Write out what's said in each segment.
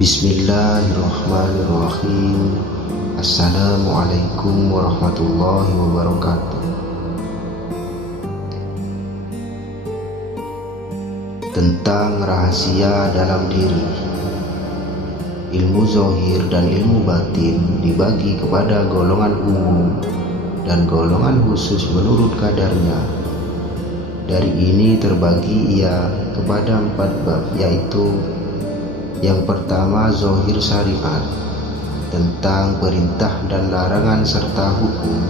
Bismillahirrahmanirrahim. Assalamualaikum warahmatullahi wabarakatuh. Tentang rahasia dalam diri. Ilmu zahir dan ilmu batin dibagi kepada golongan umum dan golongan khusus menurut kadarnya. Dari ini terbagi ia kepada 4 bab, yaitu yang pertama zahir syariat tentang perintah dan larangan serta hukum.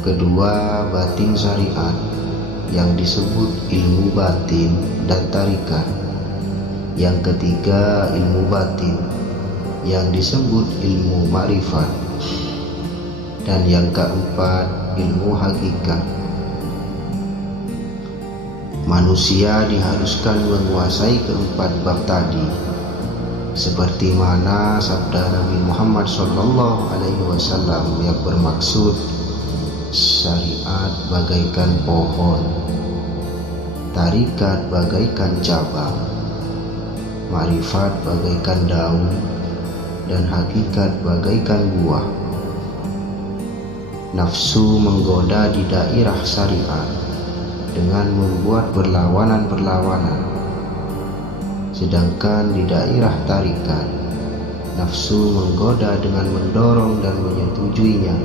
Kedua batin syariat yang disebut ilmu batin dan tarikat. Yang ketiga ilmu batin yang disebut ilmu ma'rifat. Dan yang keempat ilmu hakikat. Manusia diharuskan menguasai keempat bab tadi, seperti mana sabda Nabi Muhammad SAW yang bermaksud syariat bagaikan pohon, tarikat bagaikan cabang, ma'rifat bagaikan daun, dan hakikat bagaikan buah. Nafsu menggoda di daerah syariat dengan membuat perlawanan-perlawanan, sedangkan di daerah tarikat nafsu menggoda dengan mendorong dan menyetujuinya,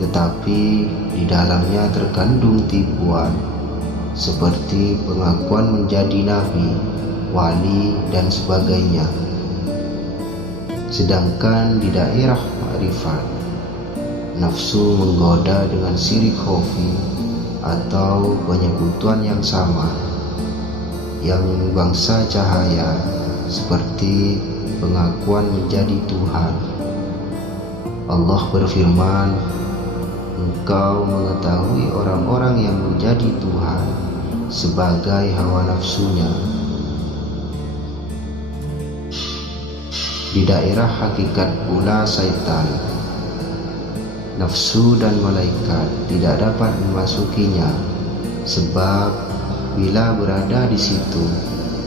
tetapi di dalamnya terkandung tipuan seperti pengakuan menjadi nabi, wali, dan sebagainya. Sedangkan di daerah ma'rifat nafsu menggoda dengan syirik khafi atau penyekutuan yang sama, yang bangsa cahaya seperti pengakuan menjadi Tuhan. Allah berfirman, "Engkau mengetahui orang-orang yang menjadi Tuhan sebagai hawa nafsunya." Di daerah hakikat pula syaitan, nafsu dan malaikat tidak dapat memasukinya, sebab bila berada di situ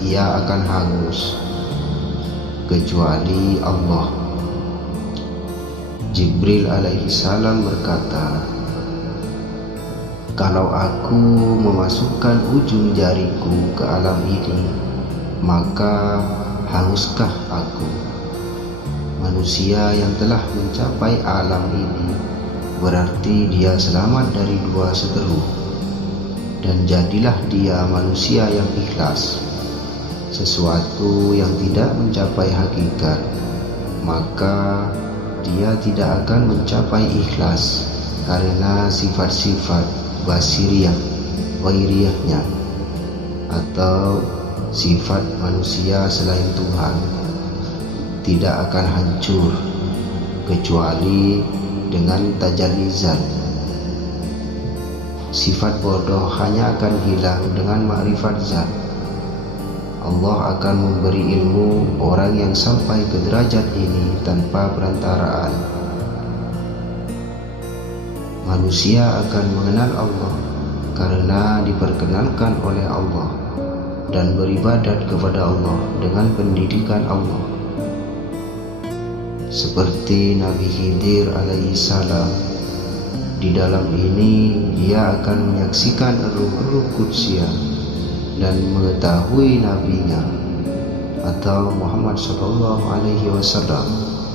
ia akan hangus, kecuali Allah. Jibril alaihi salam berkata, "Kalau aku memasukkan ujung jariku ke alam ini, maka hanguskah aku?" Manusia yang telah mencapai alam ini berarti dia selamat dari 2 seteru, dan jadilah dia manusia yang ikhlas. Sesuatu yang tidak mencapai hakikat, maka dia tidak akan mencapai ikhlas karena sifat-sifat basiriyah, wairiyahnya, atau sifat manusia selain Tuhan tidak akan hancur kecuali dengan tajallizat. Sifat bodoh hanya akan hilang dengan ma'rifat zat. Allah akan memberi ilmu orang yang sampai ke derajat ini tanpa perantaraan. Manusia akan mengenal Allah karena diperkenalkan oleh Allah dan beribadat kepada Allah dengan pendidikan Allah. Seperti Nabi Khidir alaihi salam, di dalam ini dia akan menyaksikan ruh-ruh kudsiyah dan mengetahui nabinya atau Muhammad SAW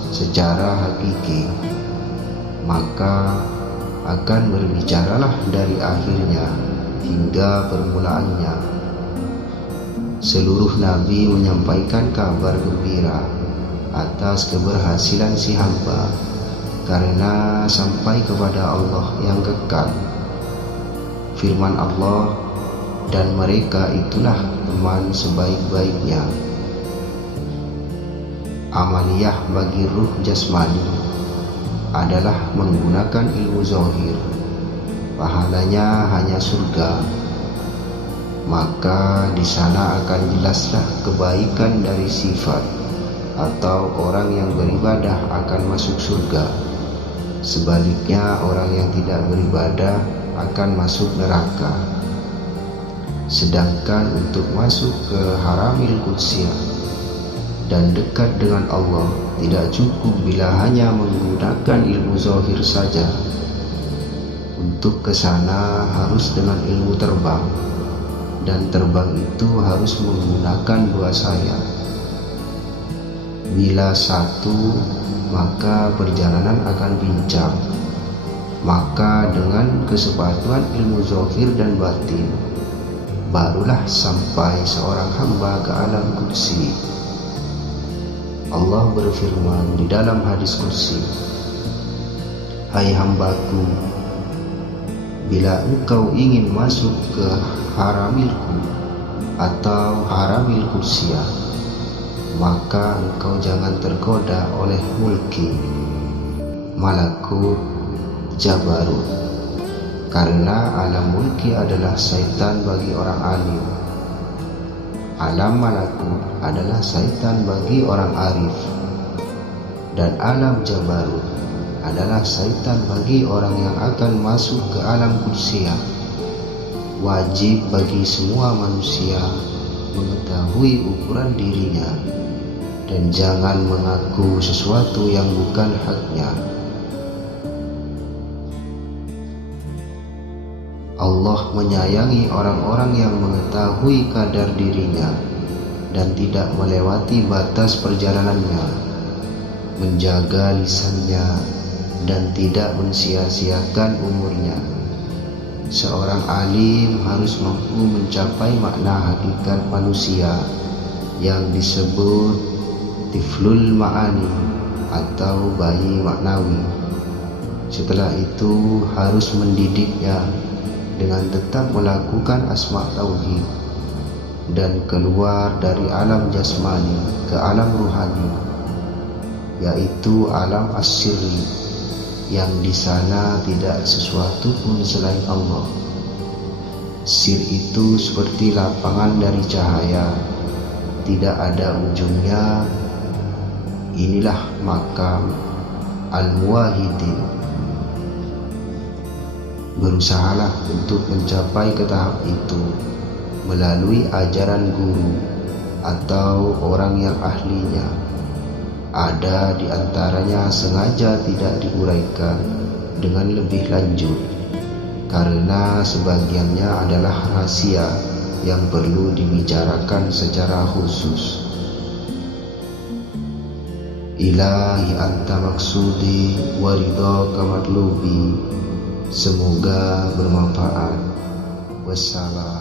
secara hakiki. Maka akan berbicaralah dari akhirnya hingga permulaannya. Seluruh nabi menyampaikan kabar gembira atas keberhasilan si hamba karena sampai kepada Allah yang kekal. Firman Allah, "Dan mereka itulah teman sebaik-baiknya." Amaliyah bagi ruh jasmani adalah menggunakan ilmu zahir. Pahalanya hanya surga. Maka di sana akan jelaslah kebaikan dari sifat atau orang yang beribadah akan masuk surga. Sebaliknya orang yang tidak beribadah akan masuk neraka. Sedangkan untuk masuk ke haramil qudsiyah dan dekat dengan Allah tidak cukup bila hanya menggunakan ilmu zahir saja. Untuk ke sana harus dengan ilmu terbang, dan terbang itu harus menggunakan dua sayap. Bila satu, maka perjalanan akan pincang. Maka dengan kesepatuan ilmu zahir dan batin, barulah sampai seorang hamba ke alam kursi. Allah berfirman di dalam hadis kursi, "Hai hambaku, bila engkau ingin masuk ke haramilku atau haramil kursiyah, maka engkau jangan tergoda oleh mulki, malakut, jabarut, karena alam mulki adalah syaitan bagi orang alim, alam malakut adalah syaitan bagi orang arif, dan alam jabarut adalah syaitan bagi orang yang akan masuk ke alam kursiyah." Wajib bagi semua manusia mengetahui ukuran dirinya dan jangan mengaku sesuatu yang bukan haknya. Allah menyayangi orang-orang yang mengetahui kadar dirinya dan tidak melewati batas perjalanannya, menjaga lisannya dan tidak mensia-siakan umurnya. Seorang alim harus mampu mencapai makna hakikat manusia yang disebut tiflul ma'ani atau bayi maknawi. Setelah itu harus mendidiknya dengan tetap melakukan asma tauhid dan keluar dari alam jasmani ke alam ruhani, yaitu alam as-sirri, yang di sana tidak sesuatu pun selain Allah. Sir itu seperti lapangan dari cahaya, tidak ada ujungnya. Inilah makam al-muwahhidin. Berusahalah untuk mencapai ke tahap itu melalui ajaran guru atau orang yang ahlinya. Ada di antaranya sengaja tidak diuraikan dengan lebih lanjut karena sebagiannya adalah rahasia yang perlu dibicarakan secara khusus. Ilahi anta maksudi wa ridhaka matlubi. Semoga bermanfaat. Wassalam.